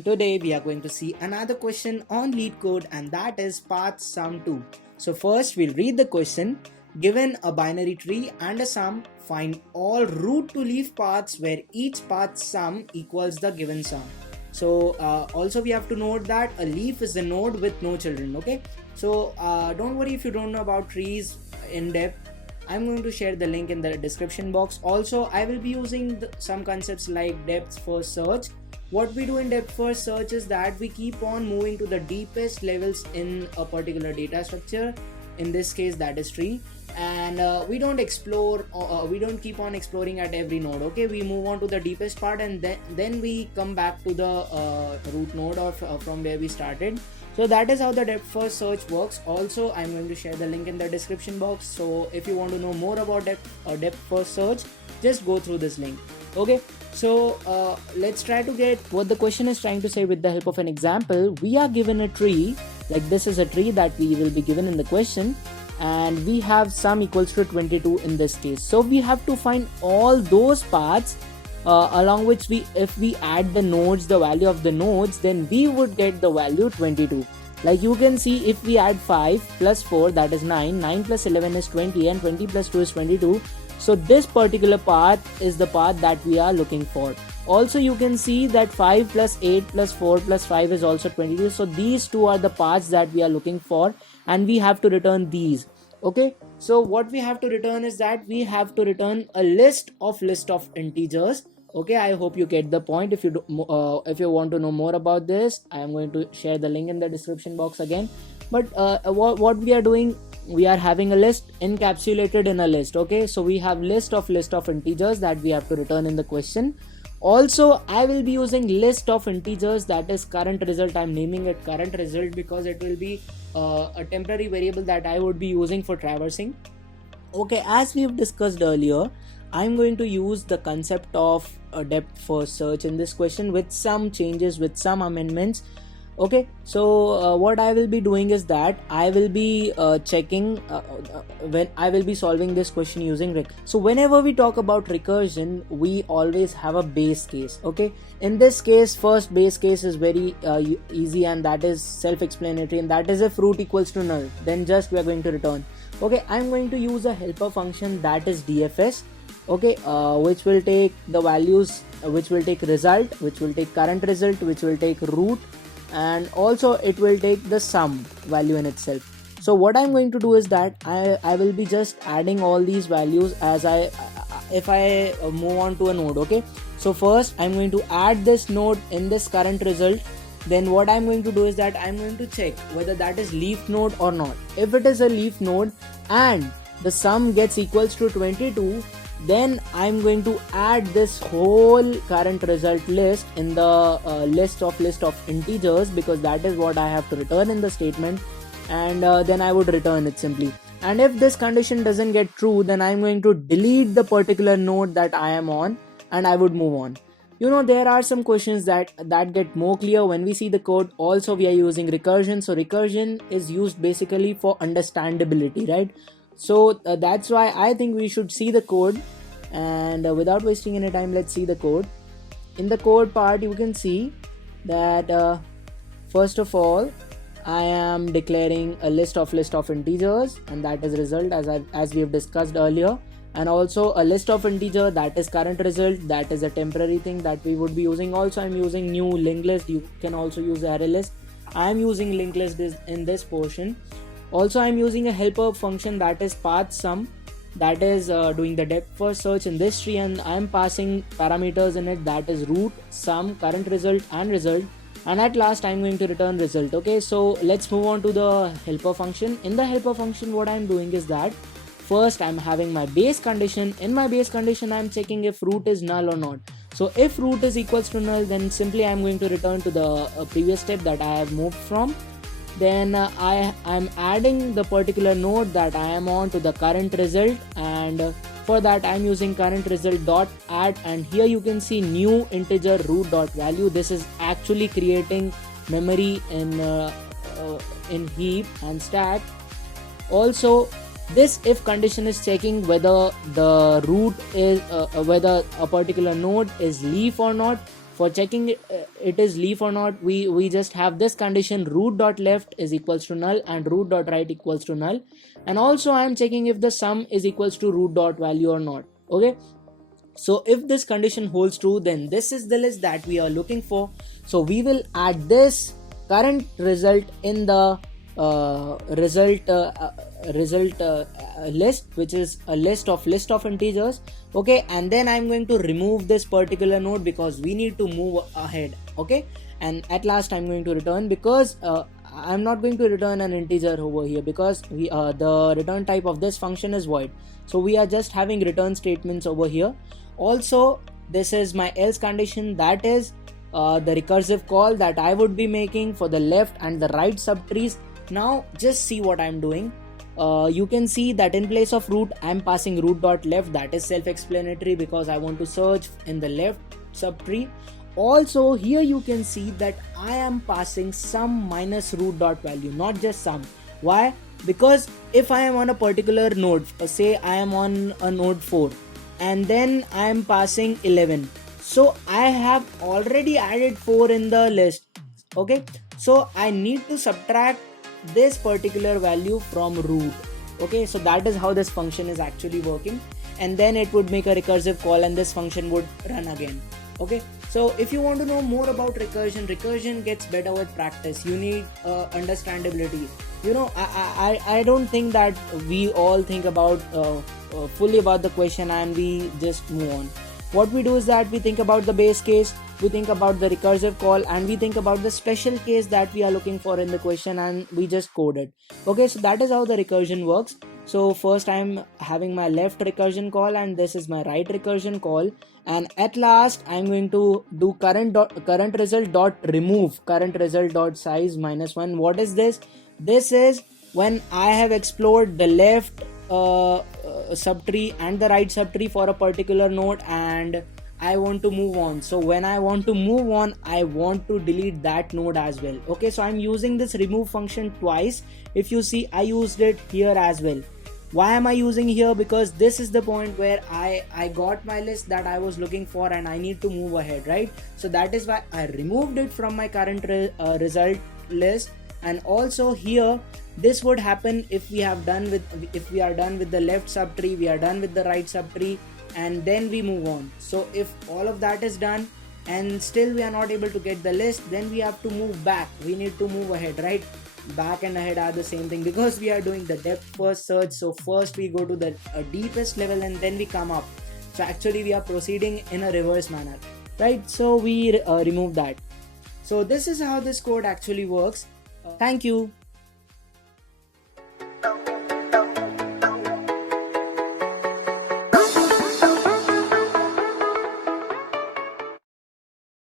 everyone, today we are going to see another question on LeetCode, and that is path sum 2. So first we'll read the question. Given a binary tree and a sum, find all root to leaf paths where each path sum equals the given sum. So also we have to note that a leaf is a node with no children. Okay, so don't worry if you don't know about trees in depth. I'm going to share the link in the description box. Also, I will be using some concepts like depth first search. What we do in depth first search is that we keep on moving to the deepest levels in a particular data structure. In this case, that is tree, and we don't explore. We don't keep on exploring at every node. Okay, we move on to the deepest part, and then we come back to the root node or from where we started. So that is how the depth first search works. Also, I'm going to share the link in the description box. So if you want to know more about depth first search, just go through this link. Okay, so let's try to get what the question is trying to say with the help of an example. We are given a tree, like this is a tree that we will be given in the question, and we have sum equals to 22 in this case. So we have to find all those paths along which if we add the nodes, the value of the nodes, then we would get the value 22. Like you can see, if we add 5 plus 4, that is 9, 9 plus 11 is 20, and 20 plus 2 is 22. So this particular path is the path that we are looking for. Also you can see that 5 plus 8 plus 4 plus 5 is also 22. So these two are the paths that we are looking for, and we have to return these. Okay, so what we have to return is that we have to return a list of integers. Okay, I hope you get the point. If you want to know more about this, I am going to share the link in the description box again. But what we are doing, we are having a list encapsulated in a list. Okay, so we have list of integers that we have to return in the question. Also, I will be using list of integers, that is current result. I'm naming it current result because it will be a temporary variable that I would be using for traversing. Okay, as we've discussed earlier, I'm going to use the concept of a depth first search in this question with some changes, with some amendments. Okay, so what I will be doing is that I will be checking when I will be solving this question using recursion. So whenever we talk about recursion, we always have a base case. Okay, in this case, first base case is very easy, and that is self-explanatory, and that is if root equals to null, then just we are going to return. Okay, I'm going to use a helper function, that is DFS. Okay, which will take the values, which will take result, which will take current result, which will take root, and also it will take the sum value in itself. So what I'm going to do is that I will be just adding all these values as if I move on to a node. Okay, so first I'm going to add this node in this current result. Then what I'm going to do is that I'm going to check whether that is leaf node or not. If it is a leaf node and the sum gets equals to 22, then I'm going to add this whole current result list in the list of integers, because that is what I have to return in the statement, and then I would return it simply. And if this condition doesn't get true, then I'm going to delete the particular node that I am on, and I would move on. You know, there are some questions that get more clear when we see the code. Also, we are using recursion. So recursion is used basically for understandability, right? So that's why I think we should see the code, and without wasting any time, let's see the code. In the code part, you can see that first of all, I am declaring a list of integers, and that is result as we have discussed earlier, and also a list of integer, that is current result, that is a temporary thing that we would be using. Also, I'm using new linked list. You can also use array list. I'm using linked list in this portion. Also, I'm using a helper function, that is path sum, that is doing the depth first search in this tree, and I'm passing parameters in it, that is root, sum, current result, and result, and at last I'm going to return result. Okay, so let's move on to the helper function. In the helper function, what I'm doing is that first I'm having my base condition. In my base condition, I'm checking if root is null or not. So if root is equals to null, then simply I'm going to return to the previous step that I have moved from. Then I'm adding the particular node that I am on to the current result, and for that I'm using current result dot add, and here you can see new integer root dot value. This is actually creating memory in heap and stack. Also, this if condition is checking whether the root is whether a particular node is leaf or not. for checking it is leaf or not, we just have this condition, root dot left is equals to null and root dot right equals to null. And also I am checking if the sum is equals to root dot value or not. Okay, so if this condition holds true, then this is the list that we are looking for. So we will add this current result in the result list, which is a list of integers. Okay, and then I'm going to remove this particular node because we need to move ahead. Okay, and at last I'm going to return, because I'm not going to return an integer over here, because the return type of this function is void. So we are just having return statements over here. Also, this is my else condition, that is the recursive call that I would be making for the left and the right subtrees. Now just see what I'm doing. You can see that in place of root I'm passing root dot left. That is self-explanatory because I want to search in the left subtree. Also here you can see that I am passing sum minus root dot value, not just sum. Why? Because if I am on a particular node, say I am on a node 4 and then I am passing 11, so I have already added 4 in the list. Okay, so I need to subtract this particular value from root. Okay, so that is how this function is actually working, and then it would make a recursive call and this function would run again. Okay, so if you want to know more about recursion gets better with practice. You need understandability. You know, I don't think that we all think about fully about the question and we just move on. What we do is that we think about the base case, we think about the recursive call, and we think about the special case that we are looking for in the question, and we just code it. Okay, so that is how the recursion works. So first I'm having my left recursion call and this is my right recursion call, and at last I'm going to do current result dot remove current result dot size -1. What is this? This is when I have explored the left subtree and the right subtree for a particular node and I want to move on. So when I want to move on, I want to delete that node as well. Okay, so I'm using this remove function twice. If you see, I used it here as well. Why am I using here? Because this is the point where I got my list that I was looking for and I need to move ahead, right? So that is why I removed it from my current result list. And also here, this would happen if we are done with the left subtree, we are done with the right subtree, and then we move on. So if all of that is done and still we are not able to get the list, then we have to move back. We need to move ahead, right? Back and ahead are the same thing because we are doing the depth first search. So first we go to the deepest level and then we come up. So actually we are proceeding in a reverse manner, right? So we remove that. So this is how this code actually works. Thank you.